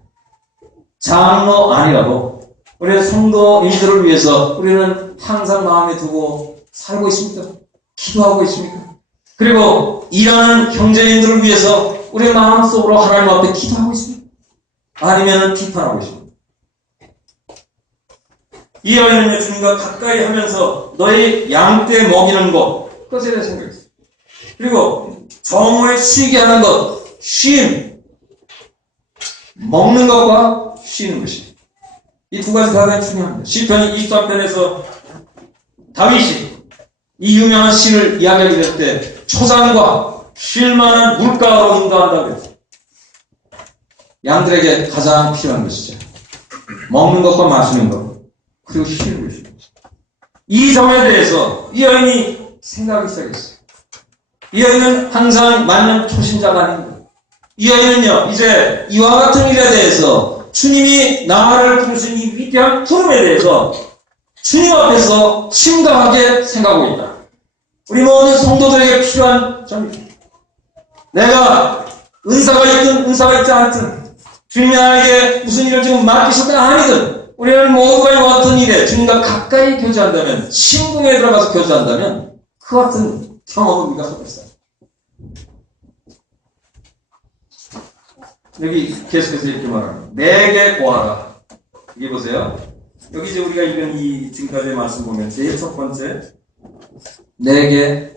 장로 아니라도 우리는 성도인들을 위해서 우리는 항상 마음에 두고 살고 있습니까? 기도하고 있습니까? 그리고 일하는 형제인들을 위해서 우리의 마음속으로 하나님 앞에 기도하고 있습니까? 아니면 비판하고 있습니까? 이 여인은 주님과 가까이 하면서 너희 양떼 먹이는 것, 그것에 대해 생각했어요. 그리고 정오에 쉬게 하는 것, 쉼, 먹는 것과 쉬는 것이 이 두 가지 가장 중요합니다. 시편 23편에서 다윗이 이 유명한 시를 이야기하게 될 때 초장과 쉴만한 물가로 인도한다고 했어요. 양들에게 가장 필요한 것이죠. 먹는 것과 마시는 것, 그리고 쉬는 것입니다. 이 점에 대해서 이 여인이 생각하기 시작했어요. 이 여인은 항상 만년 초신자가 아닙니다. 이 여인은요, 이제 이와 같은 일에 대해서 주님이 나를 부르신 이 위대한 부름에 대해서 주님 앞에서 심각하게 생각하고 있다. 우리 모든 성도들에게 필요한 점입니다. 내가 은사가 있든 은사가 있지 않든 주님이 나에게 무슨 일을 지금 맡기셨다 아니든 우리는 모두가 어떤 일에 주님과 가까이 교제한다면, 신궁에 들어가서 교제한다면 그 같은 경험을 우리가 하고 있어요. 여기 계속해서 이렇게 말합니다. 내게 고하라. 이게 보세요. 여기 이제 우리가 읽은 이 지금까지의 말씀 보면 제일 첫 번째, 내게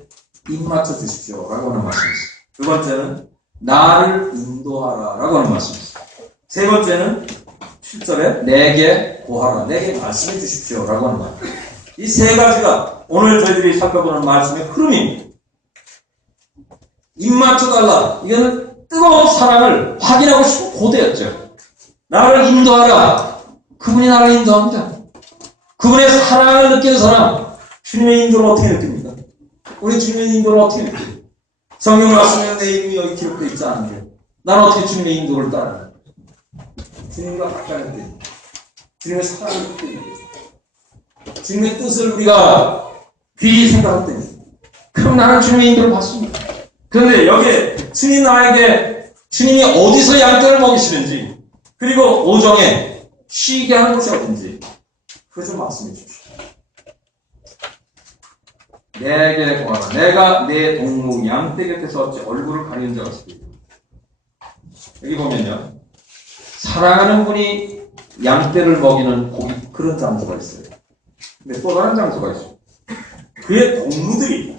입 맞춰 주십시오 라고 하는 말씀이 있어요. 두 번째는 나를 인도하라 라고 하는 말씀이 있어요. 세 번째는 7절에 내게 고하라, 내게 말씀해 주십시오 라고 하는 말. 이 세 가지가 오늘 저희들이 살펴보는 말씀의 흐름입니다. 입 맞춰달라. 이거는 뜨거운 사랑을 확인하고 싶은 고대였죠. 나를 인도하라. 그분이 나를 인도합니다. 그분의 사랑을 느끼는 사람, 주님의 인도를 어떻게 느낍니까? 우리 주님의 인도를 어떻게 느껴요? 성경을 말씀하면 내 이름이 여기 기록되어 있지 않은데 나는 어떻게 주님의 인도를 따라요? 주님과 가까이 느껴요. 주님의 사랑을 느껴요. 주님의 뜻을 우리가 귀히 생각할 때 그럼 나는 주님의 인도를 받습니다. 그런데 여기에 주님 나에게 주님이 어디서 양떼를 먹이시는지, 그리고 오정에 쉬게 하는 것이 어딘지 그거 좀 말씀해 주십시오. 내게 고하라. 내가 내 동무 양떼 곁에서 어찌 얼굴을 가리는 자가 있습니다. 여기 보면요, 사랑하는 분이 양떼를 먹이는 그런 장소가 있어요. 근데 또 다른 장소가 있어요. 그의 동무들이,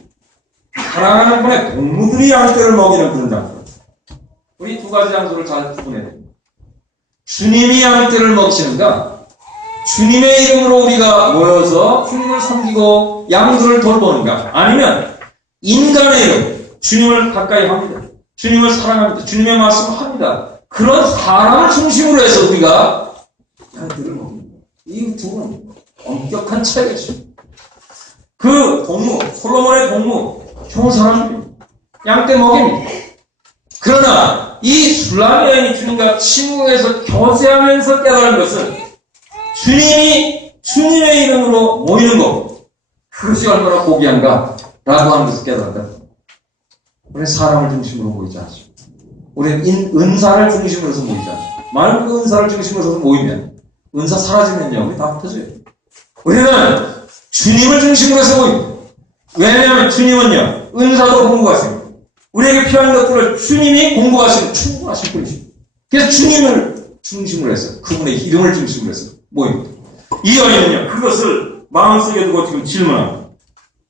사랑하는 분의 동무들이 양떼를 먹이는 그런 장소가 있어요. 우리 두 가지 장소를 잘 구분해야 됩니다. 주님이 양떼를 먹이시는가, 주님의 이름으로 우리가 모여서 주님을 섬기고 양들을 돌보는가, 아니면 인간의 이름, 주님을 가까이 합니다. 주님을 사랑합니다. 주님의 말씀을 합니다. 그런 사람을 중심으로 해서 우리가 양들을 먹입니다. 이 둘은 엄격한 차이겠죠. 그 동무, 솔로몬의 동무, 좋은 사람입니다. 양떼 먹입니다. 그러나 이 술람 여인이 주님과 친구에서 교제하면서 깨달은 것은 주님이 주님의 이름으로 모이는 것, 그것이 얼마나 고귀한가 라고 하는 것을 깨달았다. 우리는 사람을 중심으로 모이지 않습니다. 우리는 은사를 중심으로 해서 모이지 않습니다. 만약 그 은사를 중심으로 해서 모이면 은사 사라지면요, 우리 다 흩어져요. 우리는 주님을 중심으로 해서 모입니다. 왜냐하면 주님은요, 은사도 공부하십니다. 우리에게 필요한 것들을 주님이 공부하시면 충분하실 분이십니다. 그래서 주님을 중심으로 해서, 그분의 이름을 중심으로 해서 모입니다. 이 여인은요, 그것을 마음속에 두고 지금 질문합니다.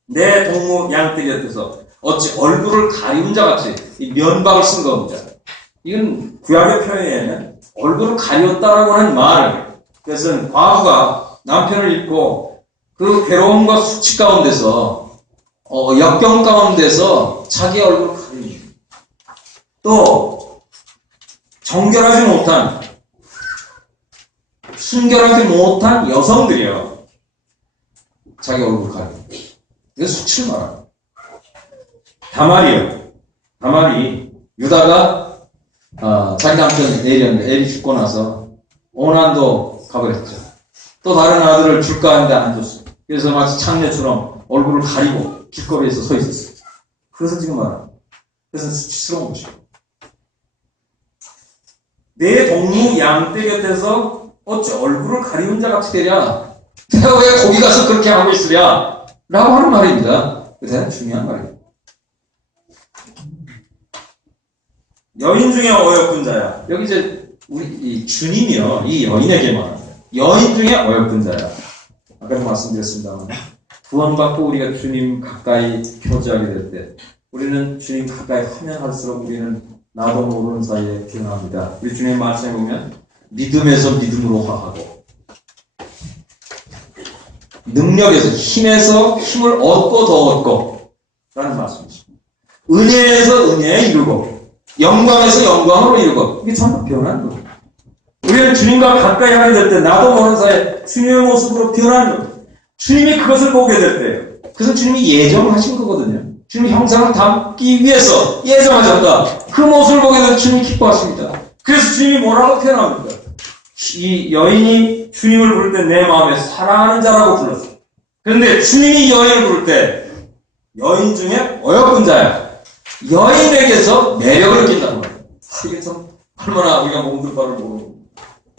내 동무 양떼 곁에서 어찌 얼굴을 가리운 자같이 이 면박을 쓴 겁니다. 이건 구약의 표현에 의하면 얼굴을 가리웠다라고 하는 말은, 그것은 과부가 남편을 잃고 그 괴로움과 수치 가운데서 역경 가운데서 자기 얼굴을 가립니다. 또 정결하지 못한, 순결하지 못한 여성들이요, 자기 얼굴을 가립니다. 이게 수치를 말합니다. 다말이 유다가 자기 남편 엘이 죽고 나서 오난도 가버렸죠. 또 다른 아들을 줄까 하는데 안 줬어요. 그래서 마치 창녀처럼 얼굴을 가리고 길거리에서 서 있었어요. 그래서 지금 말합니다. 그래서 수치스러운 것이고, 내 동무 양떼 곁에서 어찌 얼굴을 가리운 자 같이 되랴? 내가 왜 거기 가서 그렇게 하고 있으랴? 라고 하는 말입니다. 대단히 중요한 말이에요. 여인 중에 어여쁜 자야. 여기 이제 우리 이 주님이요, 이 여인에게 말합니다. 여인 중에 어여쁜 자야. 아까도 말씀드렸습니다만, 구원받고 우리가 주님 가까이 교제하게 될 때, 우리는 주님 가까이 하면 할수록 우리는 나도 모르는 사이에 변합니다. 우리 주님 말씀에 보면 믿음에서 믿음으로 화하고, 능력에서, 힘에서 힘을 얻고 더 얻고 라는 말씀이죠. 은혜에서 은혜에 이르고, 영광에서 영광으로 이르고, 이게 전부 변하는 거예요. 우리는 주님과 가까이 하게 될 때 나도 모르는 사이에 주님의 모습으로 변하는 거예요. 주님이 그것을 보게 될 때예요. 그래서 주님이 예정을 하신 거거든요. 주님의 형상을 담기 위해서 예정하셨다. 그 모습을 보게 되면 주님이 기뻐하십니다. 그래서 주님이 뭐라고 표현합니까? 이 여인이 주님을 부를 때 내 마음에 사랑하는 자라고 불렀어요. 그런데 주님이 여인을 부를 때 여인 중에 어여쁜 자야, 여인에게서 매력을 느낀다는 거예요. 이게 참 얼마나 우리가 몸둘 바를 모르고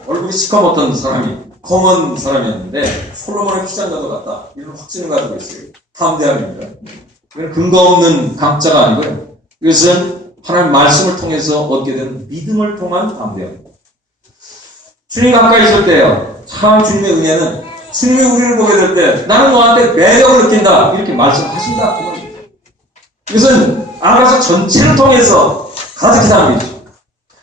얼굴이 시커멓던 사람이 검은 사람이었는데 솔로몬의 피장가도 같다. 이런 확신을 가지고 있어요. 담대함입니다. 이건 근거 없는 강자가 아니고요. 이것은 하나님 말씀을 통해서 얻게 되는 믿음을 통한 담대함입니다. 주님 가까이 있을 때요. 참 주님의 은혜는 주님이 우리를 보게 될 때 나는 너한테 매력을 느낀다. 이렇게 말씀하신다. 이것은 알아서 전체를 통해서 가득히 담기죠.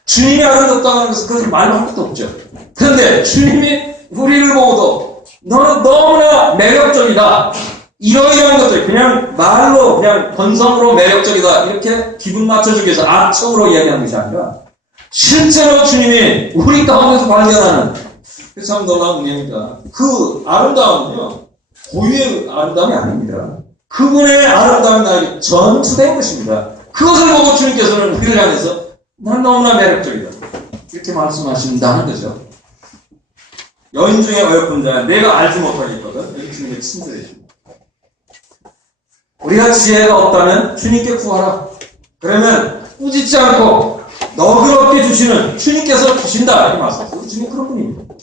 주님이 아름답다고 하는 것은 그것을 말로 할 것도 없죠. 그런데 주님이 우리를 보고도 너는 너무나 매력적이다. 이러이러한 것들 그냥 말로 그냥 건성으로 매력적이다. 이렇게 기분 맞춰주기 위해서 악성으로 이야기하는 것이 아니라 실제로 주님이 우리 가운데서 발견하는 참 놀라운 은혜입니다. 그 아름다움은요. 고유의 아름다움이 아닙니다. 그분의 아름다움이 나에게 전투된 것입니다. 그것을 보고 주님께서는 우리를 향해서 난 너무나 매력적이다. 이렇게 말씀하신다는 거죠. 여인 중에 어여쁜 자 내가 알지 못하겠거든. 여기 주님의 친절이십니다. 우리가 지혜가 없다면 주님께 구하라. 그러면 꾸짖지 않고 너그럽게 주시는 주님께서 주신다. 이렇게 말씀하세요. 우리 주님 그런 분입니다.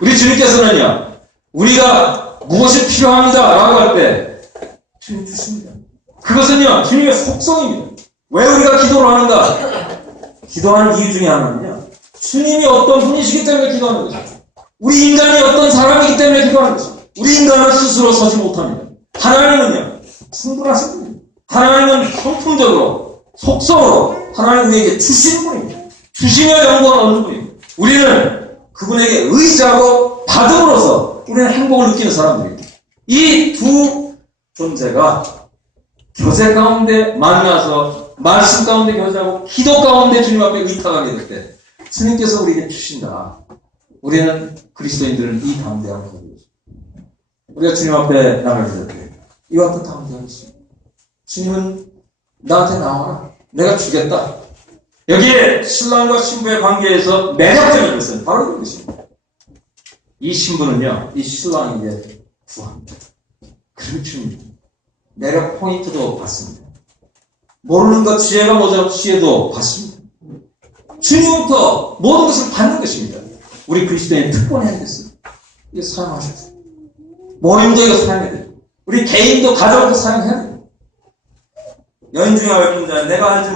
우리 주님께서는요. 우리가 무엇이 필요합니다. 라고 할 때 주님 주십니다. 그것은요. 주님의 속성입니다. 왜 우리가 기도를 하는가? 기도하는 이유 중에 하나는요. 주님이 어떤 분이시기 때문에 기도하는 거죠. 우리 인간이 어떤 사람이기 때문에 기도하는 거죠. 우리 인간은 스스로 서지 못합니다. 하나님은요. 충분하신 분입니다. 하나님은 성품적으로 속성으로 하나님 우리에게 주시는 분입니다. 주시며 영광을 얻는 분입니다. 우리는 그분에게 의지하고 받음으로써 우리는 행복을 느끼는 사람들입니다. 이 두 존재가 교제 가운데 만나서 말씀 가운데 교제하고 기도 가운데 주님 앞에 의탁하게 될 때 주님께서 우리에게 주신다. 우리는 그리스도인들은 이 담대함을 가지고 있습니다. 우리가 주님 앞에 나가게 될 때 이와 같은 담대함이 있습니다. 주님은 나한테 나와라. 내가 주겠다. 여기에 신랑과 신부의 관계에서 매력적인 것은 바로 이것입니다. 이 신부는요, 이 신랑에게 구합니다. 그리고 주님, 매력 포인트도 받습니다. 모르는 것, 지혜가 모자라도 지혜도 받습니다. 주님부터 모든 것을 받는 것입니다. 우리 그리스도인의 특권의 것은 이거 사용하셨어요. 모임도 이거 사용해야 돼요. 우리 개인도 가정도 사용해야 돼요. 여인 중에 어여쁜 자 내가 알지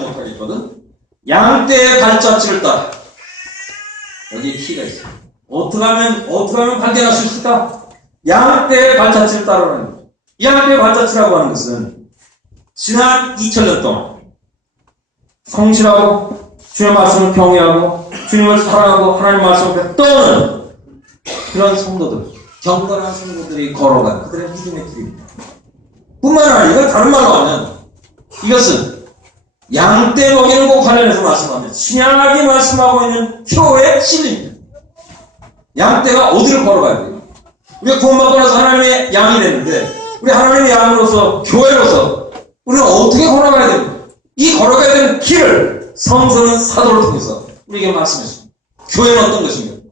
못하겠거든. 양떼의 발자취를 따라. 여기에 키가 있어요. 어떻게 하면 발견할 수 있을까? 양떼의 발자취를 따라오는 거죠. 이 양떼의 발자취라고 하는 것은 지난 2000년 동안 성실하고 주님의 말씀을 경외하고 주님을 사랑하고 하나님 말씀을 떠는 그런 성도들, 경건한 성도들이 걸어간 그들의 믿음의 길입니다. 뿐만 아니라 이걸 다른 말로 하면 이것은 양떼 먹이는 것 관련해서 말씀합니다. 신약하게 말씀하고 있는 표의 진리입니다. 양떼가 어디를 걸어가야 돼요? 우리가 구원받고 나서 하나님의 양이 됐는데 우리 하나님의 양으로서 교회로서 우리는 어떻게 걸어가야 됩니까? 이 걸어가야 되는 길을 성서는 사도를 통해서 우리에게 말씀했습니다. 교회는 어떤 것인가?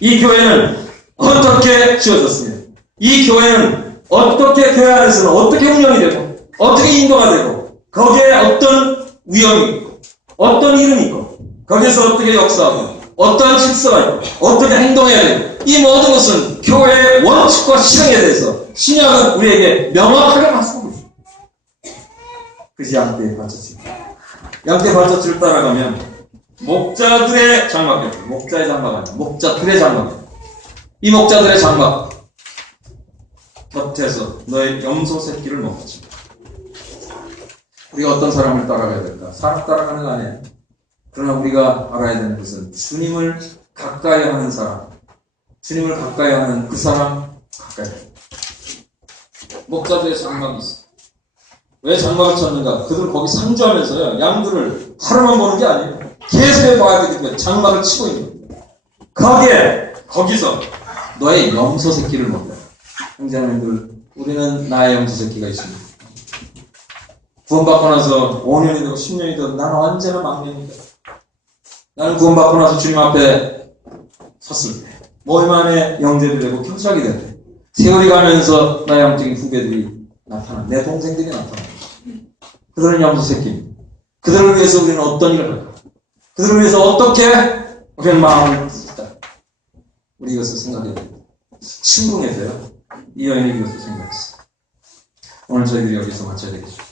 이 교회는 어떻게 지어졌습니다. 이 교회는 어떻게 교회 안에서는 어떻게 운영이 되고 어떻게 인도가 되고 거기에 어떤 위험이 있고 어떤 이름이 있고 거기에서 어떻게 역사하고 어떠한 질서가 있고 어떻게 행동해야 되고 이 모든 것은 교회의 원칙과 실행에 대해서 신약은 우리에게 명확하게 말씀하고 있습니다. 그것이 양떼의 발자취입니다. 양떼의 발자취를 따라가면 목자들의 장막이에요. 목자의 장막 아니에요. 목자들의 장막이에요. 이 목자들의 장막 곁에서 너의 염소 새끼를 먹었지. 우리가 어떤 사람을 따라가야 될까? 사람 따라가는 거 아니에요. 그러나 우리가 알아야 되는 것은 주님을 가까이 하는 사람, 주님을 가까이 하는 그 사람 가까이 합니다. 목자들의 장막이 있어. 왜 장막을 쳤는가? 그들은 거기 상주하면서요. 양들을 하루만 보는 게 아니에요. 계속 봐야 되기 때문에 장막을 치고 있는 거예요. 거기서 너의 염소 새끼를 먹어요. 형제자매들, 우리는 나의 염소 새끼가 있습니다. 구원받고 나서 5년이 되고 10년이 되고 나는 언제나 막내입니다. 나는 구원받고 나서 주님 앞에 섰을 때 모임 안에 영제들이 되고 경찰이 될 때 세월이 가면서 나의 영적인 후배들이 나타나 내 동생들이 나타나 그들은 염소 새끼입니다. 그들을 위해서 우리는 어떤 일을 할까? 그들을 위해서 어떻게 우리는 마음을 쓰다. 우리 이것을 생각해야 됩니다. 신궁에서요. 이 여인이 이것을 생각했어요. 오늘 저희들이 여기서 마쳐야 되겠죠.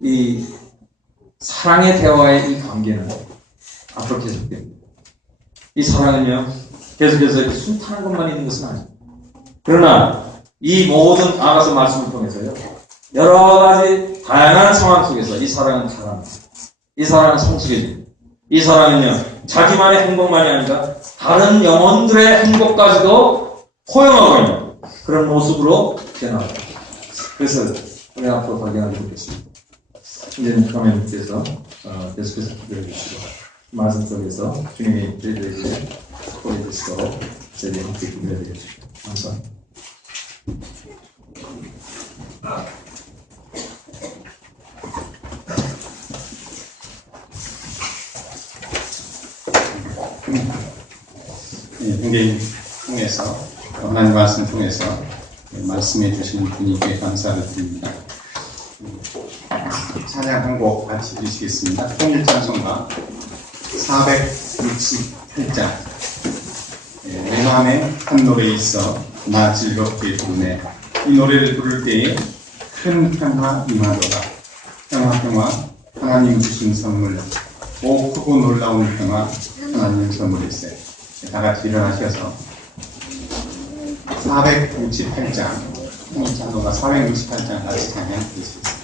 이 사랑의 대화의 이 관계는 앞으로 계속됩니다. 이 사랑은요, 계속해서 이렇게 순탄한 것만 있는 것은 아니에요. 그러나 이 모든 아가서 말씀을 통해서요, 여러 가지 다양한 상황 속에서 이 사랑은 달아납니다. 이 사랑은 성숙해집니다. 이 사랑은요, 자기만의 행복만이 아니라 다른 영혼들의 행복까지도 포용하고 있는 그런 모습으로 변화합니다. 그래서 우리 앞으로 발견하게 되겠습니다. 이제는 가면님께서 계속해서 기도해 주시고 말씀 속에서 주님이 저희들에게 보여주시도록 저희들이 함께 기도해 드리겠습니다. 감사합니다. 굉장히 통해서 하나님 말씀 통해서 말씀해 주시는 분에게 감사를 드립니다. 찬양 한 곡 같이 드리시겠습니다. 통일찬송가 468장 내 마음에 한 노래 있어 나 즐겁게 부르네. 이 노래를 부를 때에 큰 평화 임하도다. 평화 하나님 주신 선물 오 크고 놀라운 평화 하나님 선물일세. 다 같이 일어나셔서 468장 통일찬송가 468장 같이 찬양 드리시겠습니다.